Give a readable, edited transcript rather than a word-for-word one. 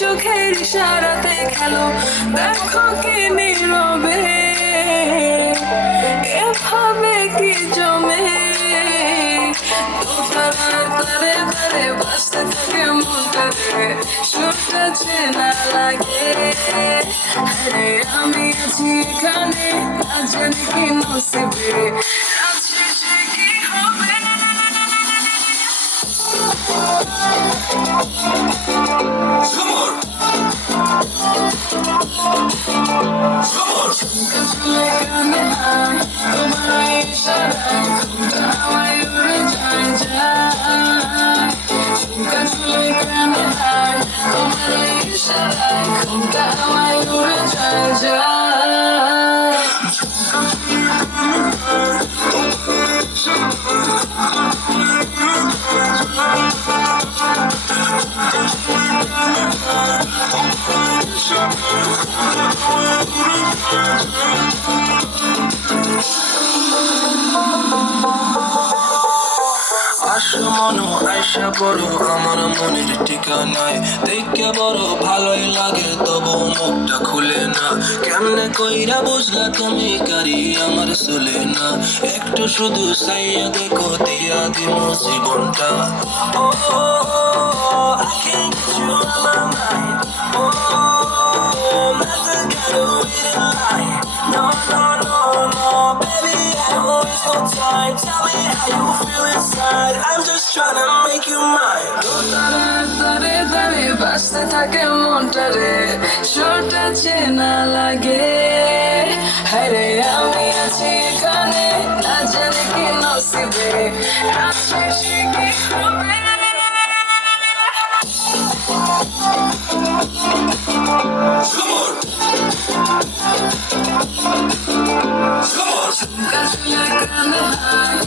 চোখের ইশারাতে খেলো, দেখো কি নীরবে এভাবে কি জমে দোতারার তারে তারে বাজতে থাকে মনটা রে, সুরটা চেনা লাগে। আরে আমি আছি এখানে, না জানি কি নসিবে রাত শেষে কি হবে। ঝুমকা চুলে কানে হায়, তোমার ইশারায় ঘুমটা আমায় উড়ে যায় যায়। ঝুমকা চুলে কানে হায়, তোমার ইশারায় ঘুমটা আমায় উড়ে যায় যায়। আসো মনো আয়সা পড়ো আমার মনের ঠিকানায়, দেখে বড় ভালোই লাগে তবু মুখটা খুলে না। কেমনে কইরা বুঝলা তুমি কারি আমার চলে না, একটু শুধু চাইয়া দেখো দিয়া দিমু জীবনটা। ও I can't get you out my mind. Nothing got a reason lie. No, no, no, no, baby, I don't waste no time. Tell me how you feel inside. I'm just trying to make you mine. দোতারার তারে তারে বাজতে থাকে মনটা রে, সুরটা চেনা লাগে। হায়রে আমি আছি এখানে, না জানি কি নসিবে রাত শেষে কি হবে। ঝুমকা চুলে কানে হায়,